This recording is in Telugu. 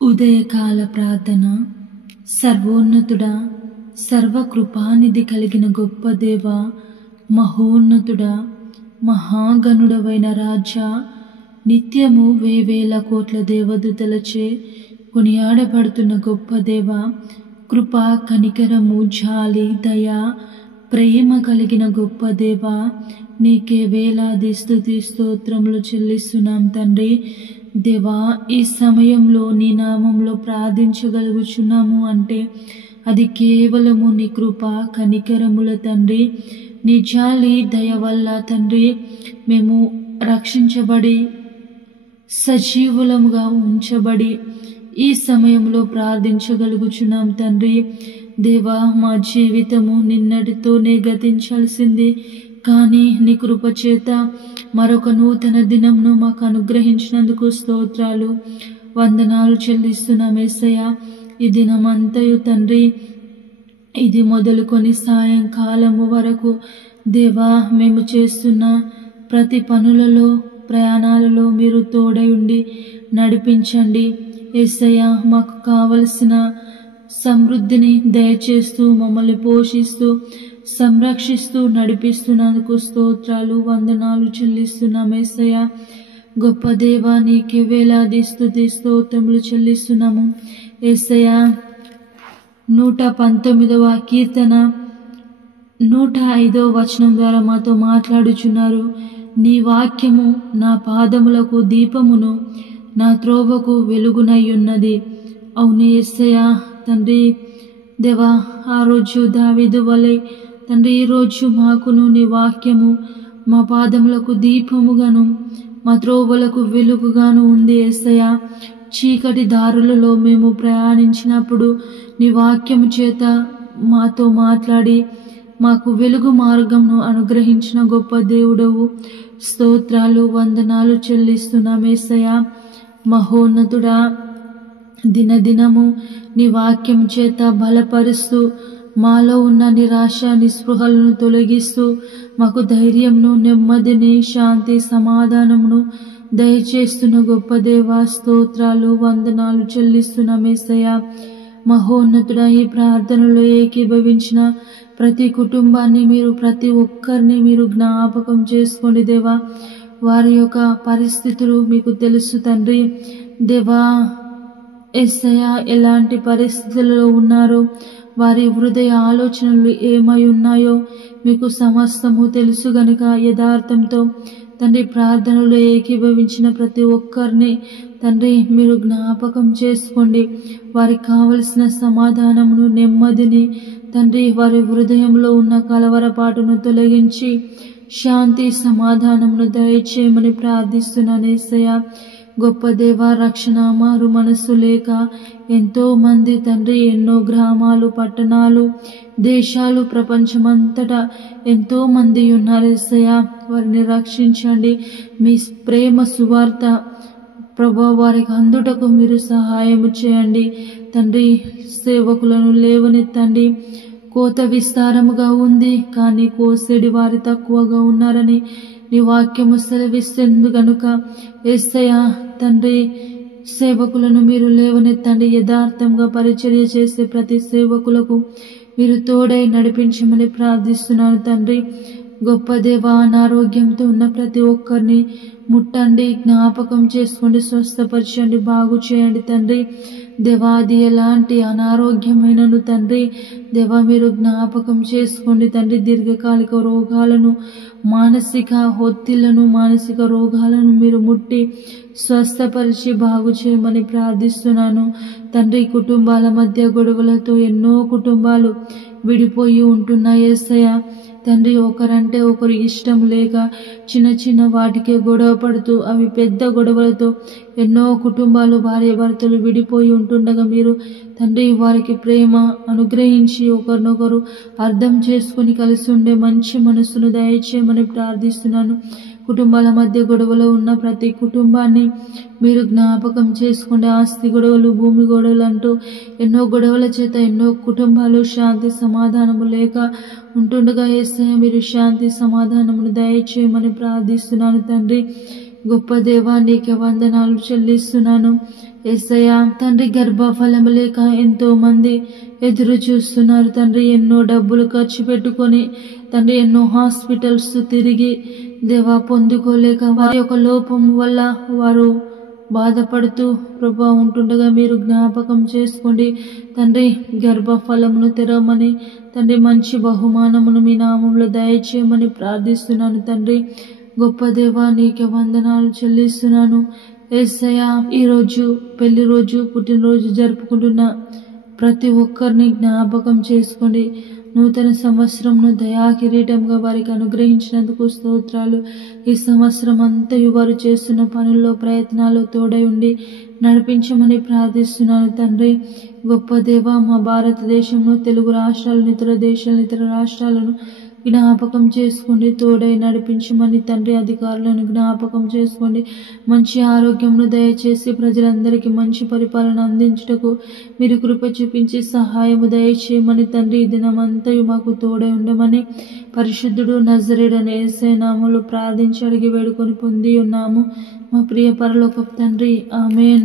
ఉదయకాల ప్రార్థన. సర్వోన్నతుడా, సర్వకృపానిధి కలిగిన గొప్ప దేవ, మహోన్నతుడా, మహాగణుడవైన రాజా, నిత్యము వేవేల కోట్ల దేవదూతలచే కొనియాడబడుతున్న గొప్ప దేవ, కృపా కనికరము జాలి దయ ప్రేమ కలిగిన గొప్ప దేవ, నీకే వేలాది స్తుతి స్తోత్రములు చెల్లిస్తున్నాం తండ్రి. దేవా, ఈ సమయంలో నీ నామంలో ప్రార్థించగలుగుచున్నాము అంటే అది కేవలము నీ కృప కనికరముల తండ్రి, నీ జాలి దయ వల్ల తండ్రి మేము రక్షించబడి సజీవులముగా ఉంచబడి ఈ సమయంలో ప్రార్థించగలుగుచున్నాం తండ్రి. దేవా, మా జీవితము నిన్నటితోనే గతించాల్సింది, కానీ నీ కృప చేత మరొక నూతన దినంను మాకు అనుగ్రహించినందుకు స్తోత్రాలు, వందనాలు చెల్లిస్తున్నాం యేసయ్య. ఈ దినమంతయు తండ్రి, ఇది మొదలుకొని సాయంకాలము వరకు దేవా, మేము చేస్తున్న ప్రతి పనులలో ప్రయాణాలలో మీరు తోడై ఉండి నడిపించండి యేసయ్య. మాకు కావలసిన సమృద్ధిని దయచేస్తూ మమ్మల్ని పోషిస్తూ సంరక్షిస్తూ నడిపిస్తున్నందుకు స్తోత్రాలు, వందనాలు చెల్లిస్తున్నాం యేసయ్య. గొప్ప దేవా, నీకే వేలాది స్తుతి స్తోత్రములు చెల్లిస్తున్నాము యేసయ్య. 119వ కీర్తన 105వ వచనం ద్వారా మాతో మాట్లాడుచున్నారు. నీ వాక్యము నా పాదములకు దీపమును, నా త్రోవకు వెలుగునయ్యున్నది. అవును యేసయ్య తండ్రి. దేవా, ఆ రోజు దావీదు వలె తండ్రి, ఈరోజు మాకును నీ వాక్యము మా పాదములకు దీపముగాను మా త్రోవలకు వెలుగుగాను ఉంది యేసయ్య. చీకటి దారులలో మేము ప్రయాణించినప్పుడు నీ వాక్యము చేత మాతో మాట్లాడి మాకు వెలుగు మార్గంను అనుగ్రహించిన గొప్ప దేవుడవు. స్తోత్రాలు, వందనాలు చెల్లిస్తున్నాం యేసయ్య. మహోన్నతుడా, దినదినము నీ వాక్యం చేత బలపరుస్తూ మాలో ఉన్న నిరాశ నిస్పృహలను తొలగిస్తూ మాకు ధైర్యంను, నెమ్మదిని, శాంతి, సమాధానమును దయచేస్తున్న గొప్ప దేవా, స్తోత్రాలు, వందనాలు చెల్లిస్తున్నాం యేసయ్య. మహోన్నతుడా, ఈ ప్రార్థనలో ఏకీభవించిన ప్రతి కుటుంబాన్ని మీరు, ప్రతి ఒక్కరిని మీరు జ్ఞాపకం చేసుకోండి దేవా. వారి యొక్క పరిస్థితులు మీకు తెలుసు తండ్రి. దేవా యేసయ్య, ఎలాంటి పరిస్థితులలో ఉన్నారో, వారి హృదయ ఆలోచనలు ఏమై ఉన్నాయో మీకు సమస్తము తెలుసు గనుక యథార్థంతో తండ్రి ప్రార్థనలో ఏకీభవించిన ప్రతి ఒక్కరిని తండ్రి మీరు జ్ఞాపకం చేసుకోండి. వారికి కావలసిన సమాధానమును, నెమ్మదిని తండ్రి, వారి హృదయంలో ఉన్న కలవరపాటును తొలగించి శాంతి సమాధానమును దయచేయమని ప్రార్థిస్తున్నాను యేసయ్య. గొప్ప దేవ, రక్షణ మారు మనస్సు లేక ఎంతో మంది తండ్రి, ఎన్నో గ్రామాలు, పట్టణాలు, దేశాలు, ప్రపంచమంతటా ఎంతో మంది ఉన్నారు యేసయ్య. వారిని రక్షించండి. మీ ప్రేమ సువార్త ప్రభా వారికి అందుటకు మీరు సహాయము చేయండి తండ్రి. సేవకులను లేవనెత్తండి. కోత విస్తారముగా ఉంది, కానీ కోసేడి వారి తక్కువగా ఉన్నారని నీ వాక్యము సెలవిస్తుంది గనుక యేసయ్య తండ్రి, సేవకులను మీరు లేవనెత్తండి. యథార్థంగా పరిచర్య చేసే ప్రతి సేవకులకు మీరు తోడై నడిపించమని ప్రార్థిస్తున్నాను తండ్రి. గొప్ప దేవ, అనారోగ్యంతో ఉన్న ప్రతి ఒక్కరిని ముట్టండి, జ్ఞాపకం చేసుకోండి, స్వస్థపరచండి, బాగు చేయండి తండ్రి. దేవాది ఎలాంటి అనారోగ్యమైనను తండ్రి దేవా మీరు జ్ఞాపకం చేసుకోండి తండ్రి. దీర్ఘకాలిక రోగాలను, మానసిక ఒత్తిళ్లను, మానసిక రోగాలను మీరు ముట్టి స్వస్థపరిచి బాగు చేయమని ప్రార్థిస్తున్నాను తండ్రి. కుటుంబాల మధ్య గొడవలతో ఎన్నో కుటుంబాలు విడిపోయి ఉంటున్నాయి యేసయ్య తండ్రి. ఒకరంటే ఒకరు ఇష్టం లేక చిన్న చిన్న వాటికే గొడవ పడుతూ అవి పెద్ద గొడవలతో ఎన్నో కుటుంబాలు, భార్య భర్తలు విడిపోయి ఉంటుండగా మీరు తండ్రి వారికి ప్రేమ అనుగ్రహించి ఒకరినొకరు అర్థం చేసుకుని కలిసి ఉండే మంచి మనసును దయచేయమని ప్రార్థిస్తున్నాను. కుటుంబాల మధ్య గొడవలో ఉన్న ప్రతి కుటుంబాన్ని మీరు జ్ఞాపకం చేసుకోండి. ఆస్తి గొడవలు, భూమి గొడవలు అంటూ ఎన్నో గొడవల చేత ఎన్నో కుటుంబాలు శాంతి సమాధానము లేక ఉంటుండగా యేసయ్య మీరు శాంతి సమాధానమును దయచేయమని ప్రార్థిస్తున్నాను తండ్రి. గొప్ప దేవా నీకే వందనాలు చెల్లిస్తున్నాను యేసయ్యా. తండ్రి గర్భఫలము లేక ఎంతో మంది ఎదురు చూస్తున్నారు తండ్రి. ఎన్నో డబ్బులు ఖర్చు పెట్టుకొని తండ్రి ఎన్నో హాస్పిటల్స్ తిరిగి దేవా పొందుకోలేక వారి యొక్క లోపం వల్ల వారు బాధపడుతూ ప్రభా ఉంటుండగా మీరు జ్ఞాపకం చేసుకోండి తండ్రి. గర్భఫలమును తెరవమని తండ్రి, మంచి బహుమానమును మీ నామంలో దయచేయమని ప్రార్థిస్తున్నాను తండ్రి. గొప్ప దేవా నీకే వందనాలు చెల్లిస్తున్నాను యేసయ్యా. ఈరోజు పెళ్లి రోజు, పుట్టినరోజు జరుపుకుంటున్న ప్రతి ఒక్కరిని జ్ఞాపకం చేసుకోండి. నూతన సంవత్సరంను దయా కిరీటంగా వారికి అనుగ్రహించినందుకు స్తోత్రాలు. ఈ సంవత్సరం అంతయు వారు చేస్తున్న పనుల్లో, ప్రయత్నాలు తోడై ఉండి నడిపించమని ప్రార్థిస్తున్నాను తండ్రి. గొప్ప దేవ, మా భారతదేశంలో తెలుగు రాష్ట్రాలను, ఇతర దేశాలను, ఇతర రాష్ట్రాలను జ్ఞాపకం చేసుకోండి, తోడై నడిపించమని తండ్రి. అధికారులను జ్ఞాపకం చేసుకోండి, మంచి ఆరోగ్యంను దయచేసి ప్రజలందరికీ మంచి పరిపాలన అందించుటకు మీరు కృప చూపించి సహాయము దయచేయమని తండ్రి. ఈ దినమంతయు మాకు తోడై ఉండమని పరిశుద్ధుడు నజరేయుడైన యేసయ్య నామములో ప్రార్థించి అడిగి వేడుకొని పొంది ఉన్నాము మా ప్రియ పరలోకపు తండ్రి. ఆమేన్.